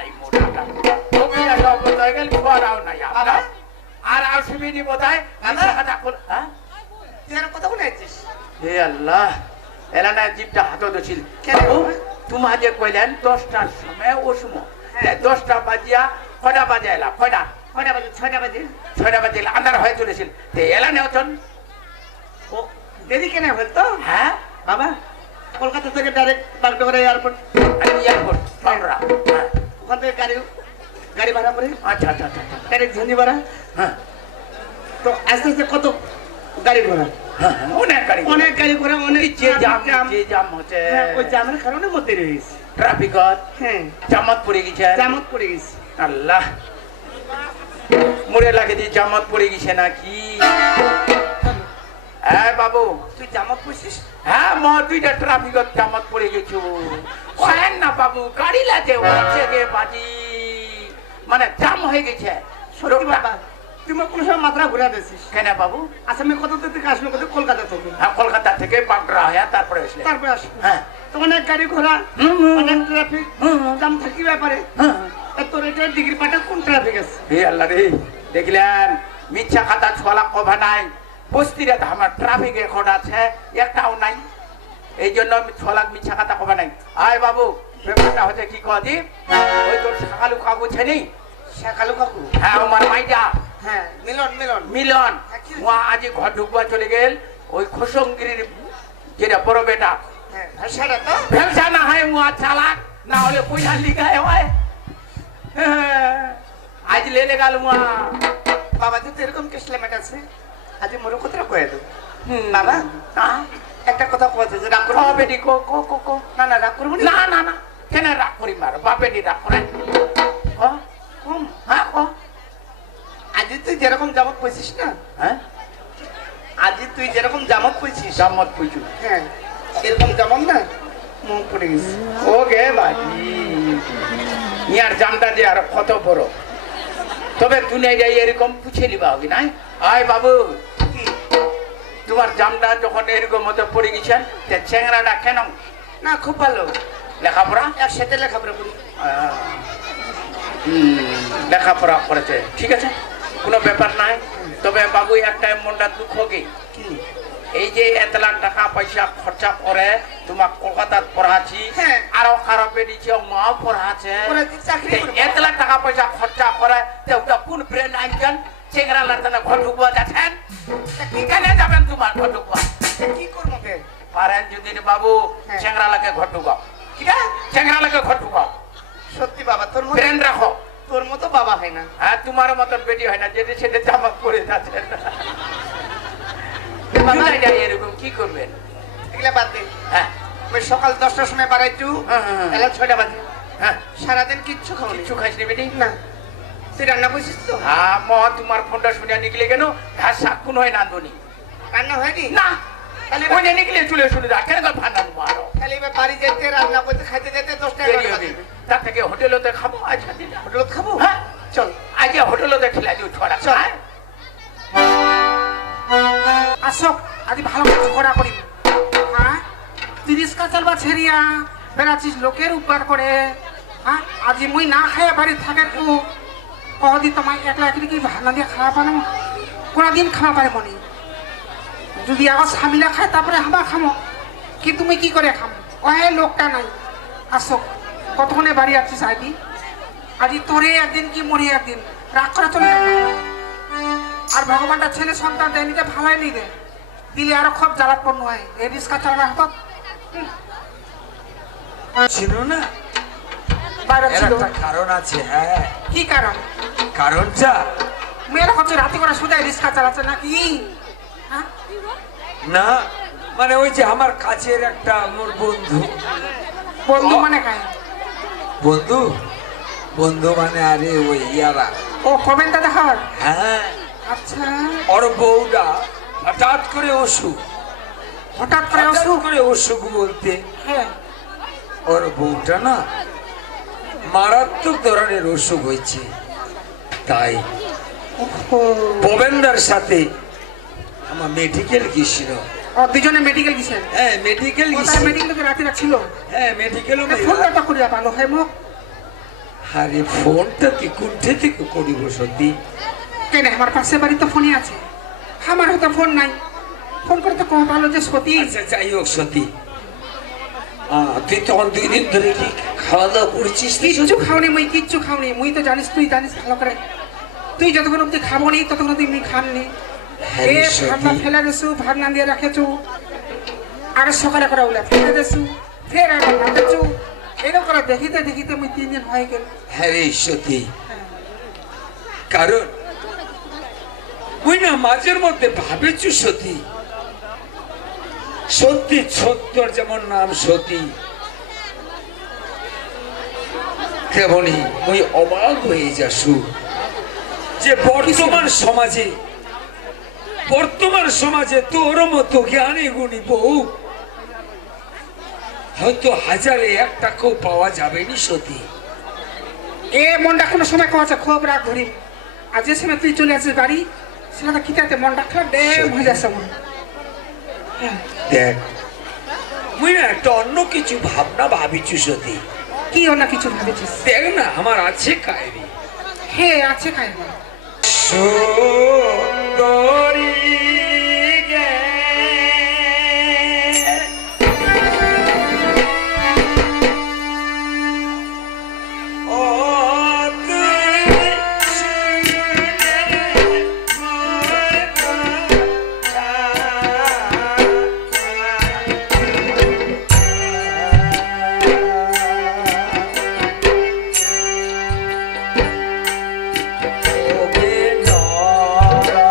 নাই মোটাটা ওকিনা সব হয়ে গেল খোয়ারাও নাই আপনার আর আসবিনি বোধহয় কথা হ্যাঁ তুই আর কথা বলে আছিস হে আল্লাহ এলা না জিপটা হাতে দছিল তোমার যে কইলেন 10টার সময় ও সময় 10টা বাজিয়া কয়টা বাজে এলা কয়টা 6টা বাজে আন্ধার হয়ে চলেছিল তে এলা নেওজন ও দেরি কেন বলতো হ্যাঁ বাবা কলকাতা থেকে direct Bagdogra airport airport Bangla ওখান থেকে গাড়ি ভাড়া করে আচ্ছা আচ্ছা আচ্ছা ডাইরেক্ট ঝান্ডি ভাড়া হ্যাঁ তো আস্তে আস্তে কত গাড়ি ঘোড়া অনেক গাড়ি ঘোড়া অনেক যে জাম হচ্ছে ওই জামের কারণে মধ্যে রয়েছে ট্রাফিক হ্যাঁ জামত পড়ে গেছে আল্লাহ মুড়ে লাগে যে জামত পড়ে গেছে নাকি হ্যাঁ বাবু তুই জামত পড়ছিস হ্যাঁ দুইটা ট্রাফিক জামত পড়ে গেছো কয়েন না বাবু গাড়ি লাগে হচ্ছে গে বাজি মানে জাম হয়ে গেছে সত্যি বাবা তুমি কোন সময় মাত্রা ঘুরে দিছিস কেন বাবু আসামে কত থেকে আসলো কত কলকাতা থেকে হ্যাঁ কলকাতা থেকে বাগড়া হয়ে তারপরে আসলে হ্যাঁ তো অনেক গাড়ি ঘোড়া অনেক ট্রাফিক জাম থাকি ব্যাপারে তোর এটা ডিগ্রি পাটা কোন ট্রাফিক আছে হে আল্লাহ রে দেখলেন মিথ্যা খাতা ছলা কভা নাই বস্তিরে আমার ট্রাফিক এখন আছে একটাও নাই এই জন্য আমি ছলাক মিথ্যা খাতা কভা নাই আয় বাবু ব্যাপারটা হচ্ছে কি কদি ওই তোর শাকালু কাকু ছেনি শাকালু কাকু হ্যাঁ আমার মাইটা হ্যাঁ মিলন ওয়া আজ ঘর ঢুকবা চলে গেল ওই খোসঙ্গিরির যেটা বড় বেটা ভেলসা না হয় ওয়া চালাক না হলে পয়সা লিখায় হয় আজ লেলে গেল ওয়া বাবা যদি এরকম কেসলেমেট আছে আজ মোর কথা কয়ে দেব বাবা একটা কথা কইতে যে রাগ করব বেটি কো কো কো কো না না রাগ করব না না না কেন রাগ করি মার বাপেটি রাগ করে হ্যাঁ কো আজ তুই যেরকম জামত পয়ছিস না হ্যাঁ আজ তুই যেরকম জামত পয়ছিস জামত পয়ছু হ্যাঁ এরকম জামত না মুখ পড়ে গেছে ওকে বাজি ইয়ার জামটা যে আর কত বড় তবে দুনিয়ায় যাই এরকম পুছে নিবা হবে না আয় বাবু তোমার জামটা যখন এরকম মতো পড়ে গেছেন চেংড়াটা কেন না খুব ভালো লেখাপড়া একসাথে লেখাপড়া করি লেখাপড়া করেছে ঠিক আছে কোনো ব্যাপার নাই তবে বাবু একটা মনটা দুঃখ কি এই যে এত লাখ টাকা পয়সা খরচা করে তোমার কলকাতার পড়াচ্ছি আরো কারো বেরিয়েছে মাও পড়াচ্ছে এত লাখ টাকা পয়সা খরচা করে কোন ব্রেন আনছেন চেংরা লাটানা ঘর ঢুকবা যাচ্ছেন কেন যাবেন তোমার ঘর ঢুকবা কি করবো পারেন যদি বাবু চেংরা লাগে ঘর ঢুকাও চেংরা লাগে ঘর ঢুকাও সত্যি বাবা তোর ব্রেন রাখো তোর মতো বাবা হয় না হ্যাঁ তোমার মতন বেটি হয় না যেটা সেটা জামা পরে যাচ্ছে এরকম কি করবেন এগুলা বাদ দে হ্যাঁ আমি সকাল 10টার সময় বাড়াইছু এলা 6টা বাজে হ্যাঁ সারাদিন কিচ্ছু খাও কিছু খাইস নি বেটি না তুই রান্না করছিস তো হ্যাঁ তোমার ফোনটা শুনে নিকলে কেন ঘাস শাকুন হয় নান্দনি রান্না হয়নি না তাহলে ওই নিকলে চলে শুনে যা কেন ফান্ডা মারো খালি বাড়ি যেতে রান্না করতে খাইতে যেতে 10টা বাজে তার থেকে হোটেলতে খাবো আজ হোটেলত খাবো হ্যাঁ চল আজ হোটেলতে খেলা দিও ছড়া চল আসো আজ ভালো মতো করা করি হ্যাঁ 30 কা চালবা ছেড়িয়া বেড়াচ্ছিস লোকের উপকার করে হ্যাঁ আজ মুই না খাইয়া বাড়ি থাকে তো কদি তোমায় একলা একলি কি ভাড়া দিয়ে খাওয়া পানো কোনদিন খাওয়া পারে মনে যদি আবার স্বামীরা খায় তারপরে হাবা খামো কি তুমি কি করে খামো ওহে লোকটা নাই আসো কতক্ষণে বাড়ি আছিস আইবি আজ তোরে একদিন কি মরি একদিন রাগ করে চলে যাবে আর ভগবানটা ছেলে সন্তান দেয়নি যে ভালাই নি দে দিলে আরো খুব জ্বালাতপূর্ণ হয় এই রিস্কা চালা হাতত ছিল না বাইরে ছিল একটা কারণ আছে হ্যাঁ কি কারণ কারণটা মেয়েরা হচ্ছে রাতে করে সোজাই রিস্কা চালাচ্ছে নাকি হ্যাঁ না মানে ওই যে আমার কাছের একটা মোর বন্ধু বন্ধু মানে কাই বন্ধু বন্ধু মানে আরে ওই ইয়ারা ও কমেন্টটা দেখার হ্যাঁ আচ্ছা ওর বউটা হঠাৎ করে অসুখ হঠাৎ করে অসুখ করে অসুখ বলতে হ্যাঁ ওর বউটা না মারাত্মক ধরনের অসুখ হয়েছে তাই ভবেন্দার সাথে আমার মেডিকেল গেছিল ও দুজনে মেডিকেল গেছেন হ্ঁ মেডিকেল ও তার মেডিকেল রাতে রাখছিল হ্যাঁ মেডিকেলও ফোনটা করিয়া পালো হে মুখ আরে ফোনটা তুই কোনটা থেকে করিব সত্যি? কেন আমার পাশে বাড়ি তো ফোনই আছে, আমার হয়তো ফোন নাই, ফোন করে তো কম ভালো যে সতী। আচ্ছা যাই হোক সত্যি, তুই তখন 2 দিন ধরে কি খাওয়া দাওয়া করেছিস? কিচ্ছু খাওনি মুই, কিচ্ছু খাওনি মুই, তো জানিস, তুই জানিস ভালো করে, তুই যতক্ষণ অব্দি খাবো নি ততক্ষণ অব্দি মুই খাননি। এ ভাবনা ফেলে দেছু, ভাবনা দিয়ে রাখেছু, আর সকালে করে উলে ফেলে দেছু, ফের আবার ভাবেছু, এরকম করে দেখিতে দেখিতে মুই 3 দিন হয়ে গেল। হ্যাঁ রে সত্যি, কারণ ওই না মাঝের মধ্যে ভাবেছু সত্যি, সত্যি সত্যর যেমন নাম সতী, তেমনি ওই অবাক হয়ে যাসু যে বর্তমান সমাজে তোর মতো জ্ঞানী গুণী বউ হয়তো 1000-1 টাকাও পাওয়া যাবে নি সতী। এ মনটা কোনো সময় কওয়া খুব রাগ ধরি, আর যে সময় তুই চলে আসিস বাড়ি, সেটা খিটাতে মনটা খারাপ ড্যাম হয়ে যাচ্ছে মন। দেখ মুই না একটা অন্য কিছু ভাবনা ভাবিছু সতী। কি না কিছু ভাবেছিস? দেখ না আমার আছে কায়রি, হে আছে খায় সুন্দরী গে ও তুই শুনে মোর কথা। ওবে নর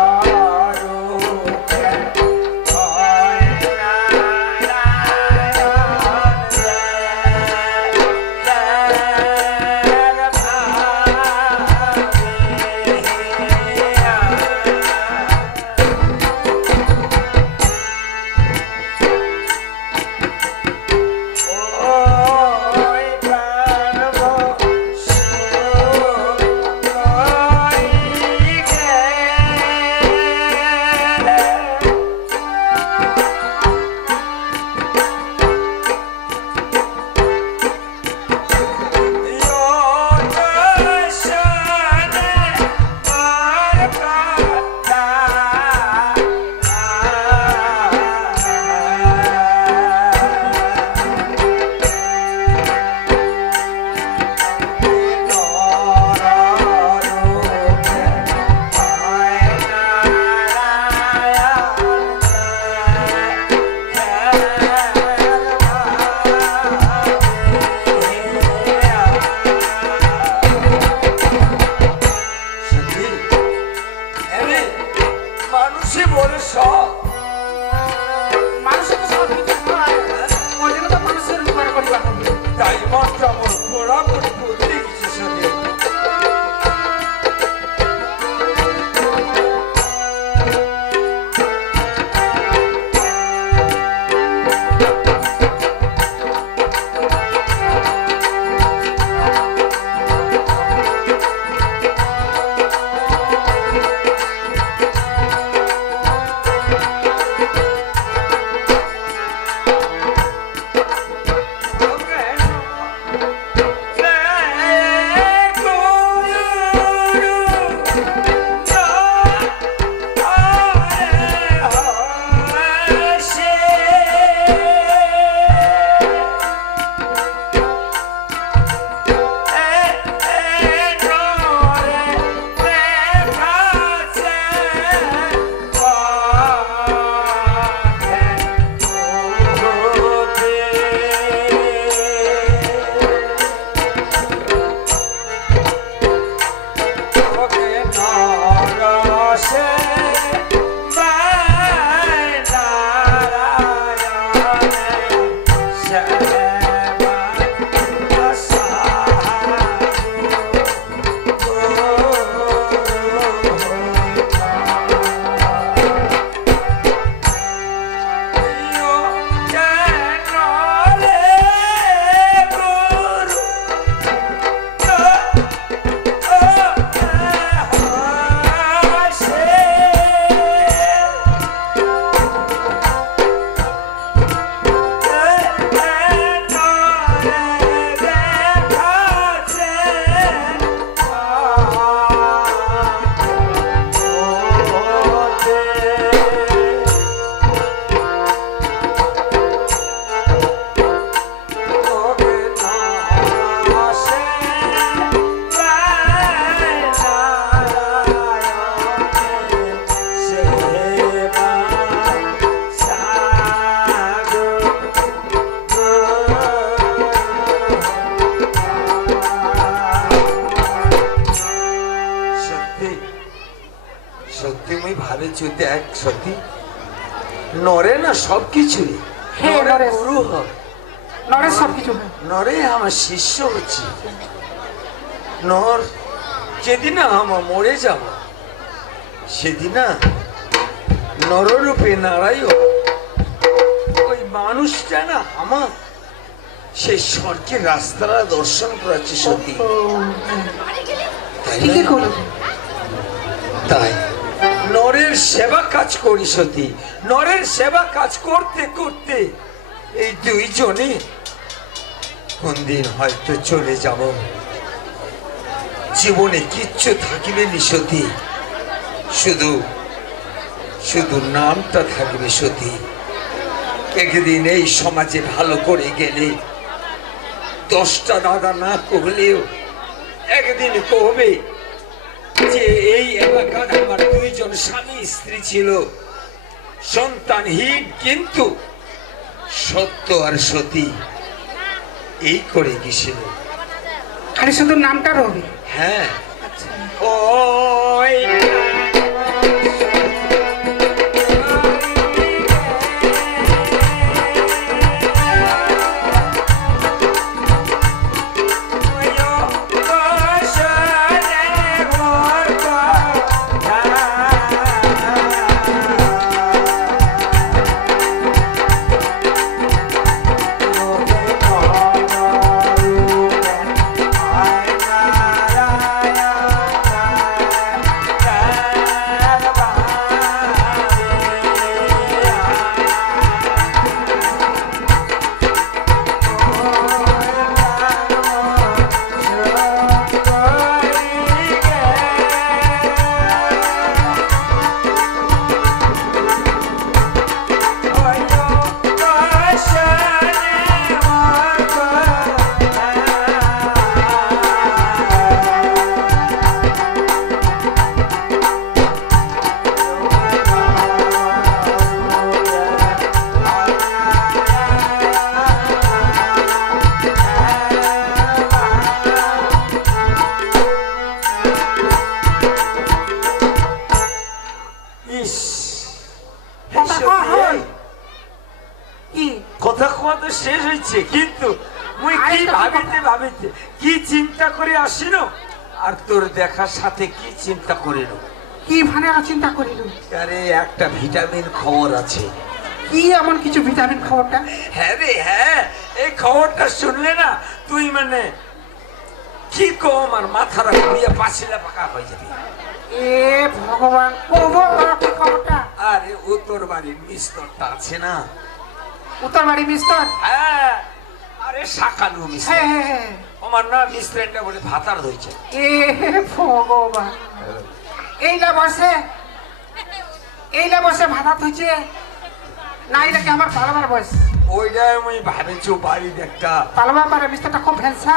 ভাবেছো দেখ সত্যি নরে না সবকিছু হ্যাঁ, নরে নরেশ। গুরু হয় নরেশ সবকিছু হয়। নরে আমার শিষ্য হচ্ছে নর যেদিন আমার মরে যাব সেদিন নররূপে নারায়ণ ওই মানুষটা না আমার সেই স্বর্গের রাস্তাটা দর্শন করাচ্ছে সত্যি ও, তাই ঠিকই না? করলো। তাই নরের সেবা কাজ করি সত্যি নরের সেবা কাজ করতে করতে এই দুইজনে কোনদিন হয়তো চলে যাব জীবনে কিচ্ছু থাকিবে নি সতী শুধু শুধু নামটা থাকবে সতী একদিন এই সমাজে ভালো করে গেলে 10টা দাদা না করলেও একদিন কবে যে এই এলাকার আমার দুইজন স্বামী স্ত্রী ছিল সন্তানহীন কিন্তু সত্য আর সতী এই করে গেছিল খালি শুধু নামটা রবি। হ্যাঁ আচ্ছা, ওই কথা কোয়া তো শেষ হয়েছে কিন্তু মুই কি ভাবিতে ভাবিতে কি চিন্তা করে আসিল আর তোর দেখার সাথে কি চিন্তা করিল কি ভানে চিন্তা করিল? আরে একটা ভিটামিন খবর আছে কি এমন কিছু ভিটামিন খবরটা? হ্যাঁ রে হ্যাঁ এই খবরটা শুনলে না তুই মানে কি কম আর মাথাটা ঘুরিয়ে পাছিলা পাকা হয়ে যাবে এ ভগবান, কবো কি খবরটা? আরে ও তোর বাড়ির মিস্তরটা আছে না উত্তর বাড়ি মিস্তর? হ্যাঁ আরে শাকালু মিস্তর হ্যাঁ হ্যাঁ হ্যাঁ। আমার না মিস্ত্রিটা বলে ভাতার ধইছে এ ভগবান, এইলা বসে ভাতা হয়েছে না? এটা কি আমার পালবার বয়স? ওইটাই আমি ভাবেছি বাড়ির একটা পালবার পারে মিস্তরটা খুব ভেলসা,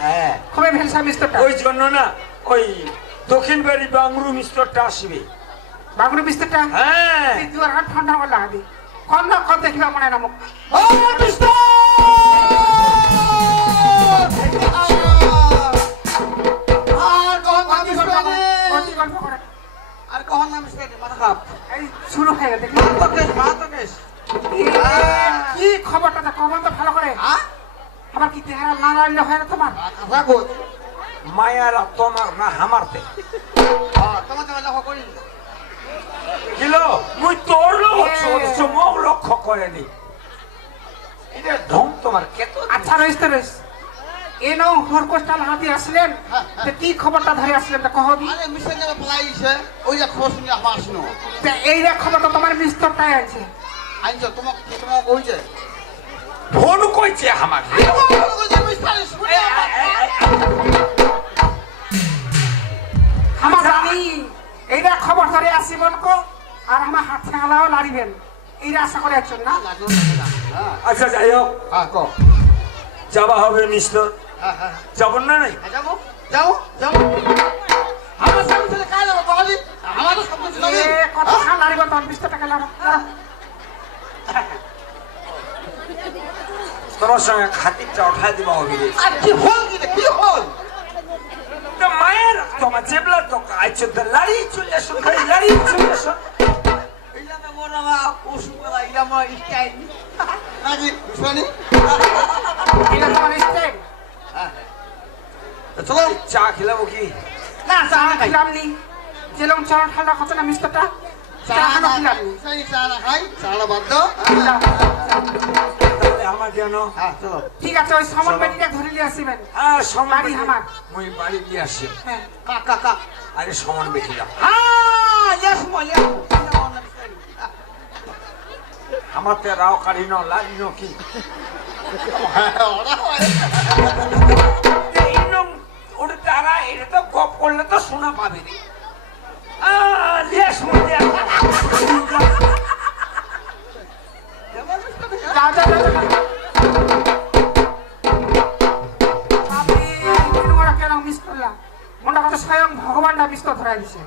হ্যাঁ খুবই ভেলসা মিস্তরটা। ওই জন্য না ওই দক্ষিণ বাড়ি বাংরু মিস্তরটা আসবে বাগুড়ি মিস্তরটা? হ্যাঁ তুই দুয়ার হাত ঠান্ডা করে লাগাবি, কন্ন কর দেখিবা মনে নামক। আর কখন নাম মাথা খাপ এই শুরু হয়ে গেছে দেখি। কি খবরটা কখন তো ভালো করে আবার কি চেহারা না রাখলে হয় না তোমার? মায়ারা তোমার না হামারতে কিলো মুই তোর মুখ লক্ষ্য করেনি এটা ঢং তোমার কেত আচ্ছা রইস তো রইস, এ নাও হরকোস্টাল হাতি আসলেন, তো কি খবরটা ধরে আসলেন তা কহবি? তা এই রে খবরটা তোমার মিস্তরটাই আছে। ফোন কইছে আমার আমার জানি এইটা খবর ধরে আসিবেন কো আর আমার হাত ঠেঙালাও লাড়িবেন, এইটা আশা করে আছেন না? আচ্ছা যাই হোক যাবা হবে মিস্টার যাব না নাই এ কত খান লাড়িবেন তখন 20 টাকা লাড়া। তোমার সঙ্গে খাতিরটা উঠাই দিবা হবে মায়ের তোমার চেপলা তো আইছো তো লাড়ি চলে আসো খালি লাড়ি চলে আসো স্টাইল নাকি শুনি এটা তোমার স্টাইল চলো চা খেলাবো কি না চা খাই খিলাম নি যেরকম চড়া ঠান্ডা খাচ্ছে না মিস্টারটা চা খানো খিলাম নি চা না খাই চাটা বাদ দাও তাহলে আমার কেন হ্যাঁ চলো ঠিক আছে ওই সামান বাড়িটা ধরে নিয়ে আসিবেন হ্যাঁ সমান বাড়ি আমার। মই বাড়ি দিয়ে আসি হ্যাঁ কাক কাক কাক আরে সমান বেঠিলাম হ্যাঁ ইয়েস মলিয়া আমার তো রাও কারিনো লাগিনো কি ওটা তারা এটা তো গপ করলে তো শোনা পাবে রে যাও যাও যাও যাও। আমি তিনবার কেন মিস করলাম মনে কথা স্বয়ং ভগবানটা মিস করে ধরাই দিছে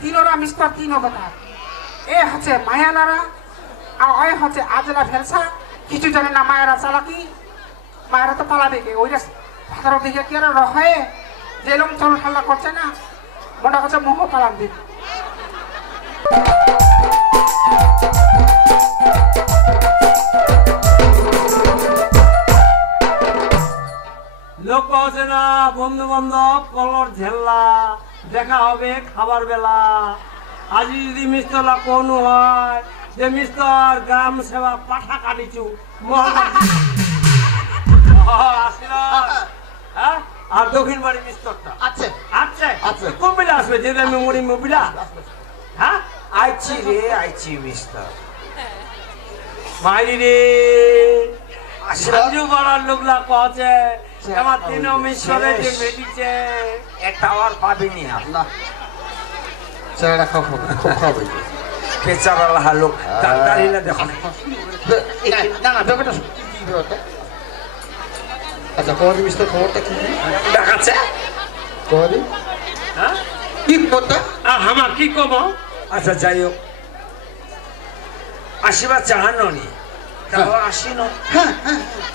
তিনোরা মিস কর তিন কথা এ হচ্ছে মায়ালারা আর ওই হচ্ছে আজলা ফেলসা কিছু জানে না মায়েরা চালাকি মায়েরা তো পালাবে কে ওইটা ভাতার দিকে কি আর রহে যেরকম চল ঠাল্লা করছে না মনে কথা মোহ পালান দিন লোক আছে না বন্ধু বান্ধব কলর ঝেল্লা দেখা হবে খাবার বেলা আজ যদি মিস্তলা কোন হয় যে মিস্তর গ্রাম সেবা পাঠা কাটিছু আর দক্ষিণ বাড়ি মিস্তরটা আচ্ছা আচ্ছা আচ্ছা। কোন বিলা আসবে যে মেমোরি মুবিলা হ্যাঁ আইছি রে আইছি মিস্টার মাইরি রে সাজু বড়ার লোকলা কছে আমার তিন মিশরে যে মেডিছে একটা আর পাবিনি আর না চাটা খাও খুব খাবে বেচারা লোক দাঁড়িয়ে দেখো না না ব্যাপারটা কি ব্যাপারটা আচ্ছা কদি মিস্টার খবরটা কি দেখাচ্ছে কদি হ্যাঁ কি খবরটা আমার কি কব আচ্ছা যাই হোক আসিবা চাহানি তাও আসিন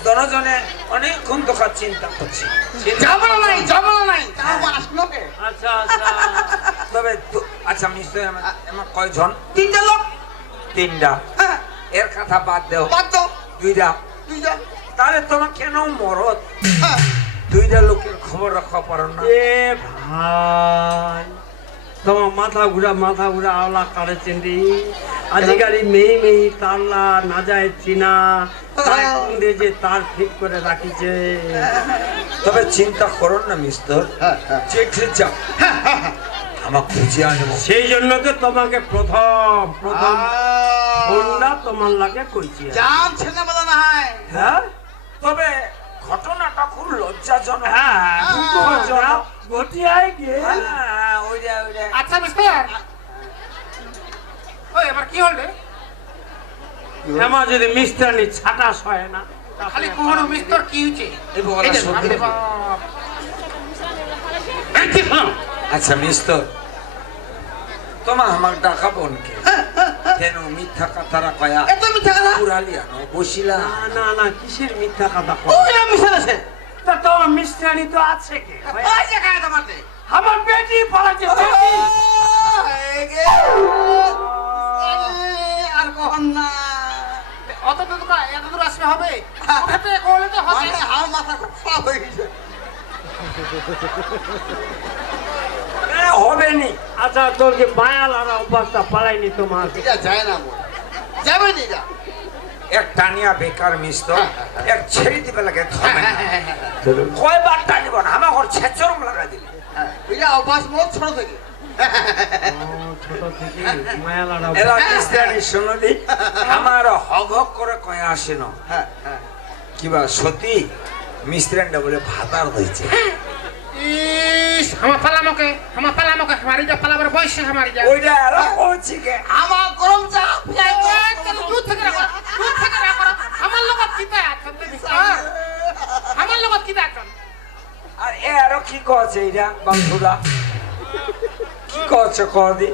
দনজনে অনেকক্ষণ তোকার চিন্তা করছি যাবো নাই তাও আসলো কে আচ্ছা আচ্ছা তবে আচ্ছা মিস্টার আমার কয়জন তিনটা লোক তিনটা হ্যাঁ এর কথা বাদ দেও বাদ দাও দুইটা দুইটা তাহলে তোমার কেন মরদ হ্যাঁ দুইটা লোকের খবর রাখা পারো না এ ভাই তোমার মাথা ঘুরা আওলা কারে চিন্দি আজিকালি মেয়ে তাল্লা না যায় চিনা তার কুন্দে যে তার ঠিক করে রাখিছে তবে চিন্তা করো না মিস্টার হ্যাঁ চেখে যাও আমার খুঁজে আনবো সেই জন্য তো তোমাকে প্রথম ফোনটা তোমার লাগে কইছি জান ছেলে বলা না হয় হ্যাঁ তবে ঘটনাটা খুব লজ্জাজনক হ্যাঁ দুঃখজনক। গটিয়ায় গিয়ে হ্যাঁ, ওইটা আচ্ছা মিস্টার ওই এবার কি হল রে এমন যদি মিষ্টানি ছাটাস হয় না খালি কোহর মিস্টার কি হইছে এই বলা সত্যি। বাপ এই কি শোনো? আচ্ছা মিস্টার তোমা আমাক ডাকা বোনকে কেন মিথ্যা কথারা কয়া এত মিথ্যা কথা পুরালিয়ানো বসিলা না কিসের মিথ্যা কথা কও? ওই মিশাল আছে তা তোমার মিষ্টানি তো আছে কে ওই যে কায় তোমাতে আমার বেটি পালাচ্ছে বেটি আর কখন না অত দূর আসলে হবে ওখানে কোলে তো হবে মানে আমার মাথা খুব খারাপ হয়ে গেছে হবে নি আচ্ছা তোর যে মায়াল আর অভ্যাসটা পালাইনি তোমার এটা যায় না মোর যাবে নি যা এক টানিয়া বেকার মিস্টার এক ছেড়ে দিবে লাগে থমে না। কয়বার টানিব না আমার ঘর ছেচরম লাগা দিবে এটা অভ্যাস মোর ছোট থেকে ছোট থেকে মায়াল আর এরা অভ্যাস মিস্টারি শুনো দি আমার হক হক করে কয়ে আসে না হ্যাঁ কিবা সত্যি মিস্ত্রানটা বলে ভাতার হয়েছে ইস আমার পালামকে हमारी जा পালাবার বয়স हमारी जा ওইটা এরা কইছি কে আমার গরম চা दूध থেকে রাখো আমার লগত কিতা আছেন আমার লগত কিতা আছেন আর এ আরো কি কছে এটা বন্ধুরা কি কছে কদি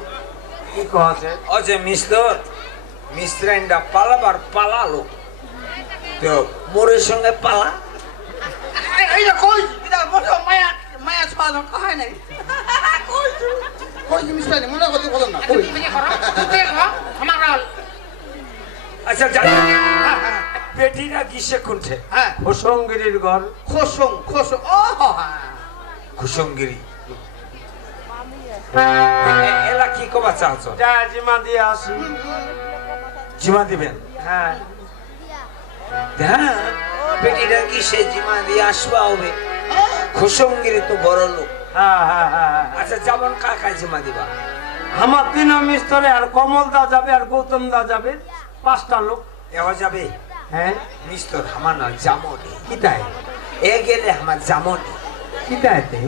কি কছে অজে মিস্টার মিস্ত্রানটা পালাবার পালালো তো মোরের সঙ্গে পালা এই যে কই এটা মোর মায়া মায়া ছোয়া কয় নাই কই মিস্টার মনে করতে বলো না কই তুমি করো তুমি করো আমার আচ্ছা জানি বেটিরা কিসে কোনছে হ্যাঁ হোসঙ্গিরির ঘর। খোসং খোসং ও হ্যাঁ কুসঙ্গিরি এলা কি কবা চাচ্ছ? যা জিমা দিয়ে আসি। জিমা দিবেন? হ্যাঁ হ্যাঁ বেটিরা কি সে জিমা দিয়ে আসবা হবে? কুসঙ্গিরি তো বড় লোক। হ্যাঁ হ্যাঁ হ্যাঁ। আচ্ছা যেমন কাকায় জিমা দিবা? আমার 3 মিস্তরে আর কমল দা যাবে আর গৌতম দা যাবে, 5টা লোক। এবার যাবে হ্যাঁ মিস্তর আমার না জামনি কিতাই এ গেলে আমার জামনি কিতাইতে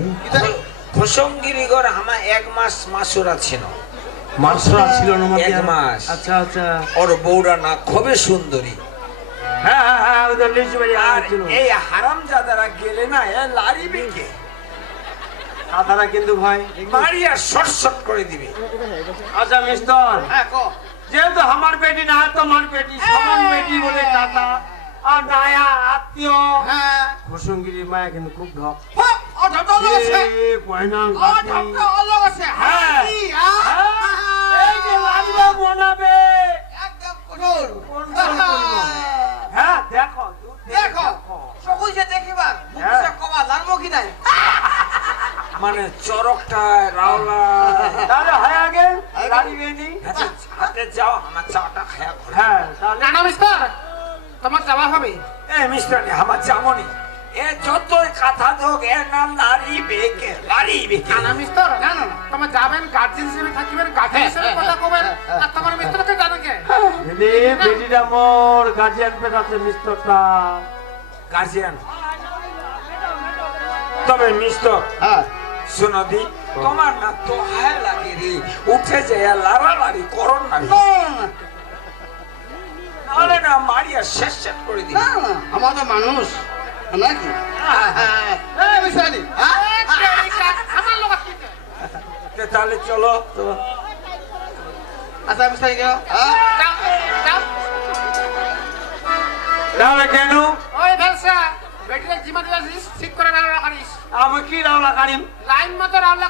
কুসঙ্গিরি ঘর আমার 1 মাস মাসুরা ছিল। মাসরা ছিল না মধ্যে? 1 মাস। আচ্ছা আচ্ছা। ওর বউরা না খুবই সুন্দরী। হ্যাঁ হ্যাঁ হ্যাঁ ওদের লিচু বাড়ি আর ছিল। এই হারামজাদারা গেলে না এ লারি বিকে তারা কিন্তু ভাই মারিয়া শর্ট শর্ট করে দিবে। আচ্ছা মিস্তর, হ্যাঁ কো যেহেতু আমার বেটি না তোমার বেটি সমান বেটি বলে দাদা আর নায়া আত্মীয়। হ্যাঁ কুসঙ্গিরি মায়া কিন্তু খুব ঢক। ও ঢক আছে কয়না ও ঢক অলগ আছে হ্যাঁ কি এই যে লাগলো মনাবে একদম কঠোর কোন করব? হ্যাঁ দেখো দেখো সকলকে দেখিবা মুখে কমা জানবো কি নাই মানে চরকটা রাওলা তাহলে হয় আগে গাড়ি বেনি। আচ্ছা হাতে যাও আমার চাটা খায়া ঘরে। হ্যাঁ তাহলে না না মিস্টার, তোমার যাওয়া হবে। এ মিস্টার আমার জামনি এ যতই কথা হোক এ না লারি বেকে না না মিস্টার, না না তোমার যাবেন গার্জেন হিসেবে থাকিবেন, গার্জেন হিসেবে কথা কবেন। আর তোমার মিস্টারকে জানো কে? দিদি বেটিটা মোর গার্জিয়ান পেটাচ্ছে মিস্টারটা। গার্জিয়ান তবে মিস্টার হ্যাঁ শোনো দি তোমার না তো হায় লাগে রে উঠে যায় লাড়ালাড়ি করন না নাহলে না মারিয়া শেষ শেষ করে দিই। না না আমাদের মানুষ নাকি এই মিশালি আমার লোক আছে। তাহলে চলো আচ্ছা মিশালি গেল যাও যাও। তাহলে কেন ওই ভেলসা বেটিকে জিমা দিলা ঠিক করে রাখা করিস। আমি কি রাওলা কারিম লাইন মতো রাখলা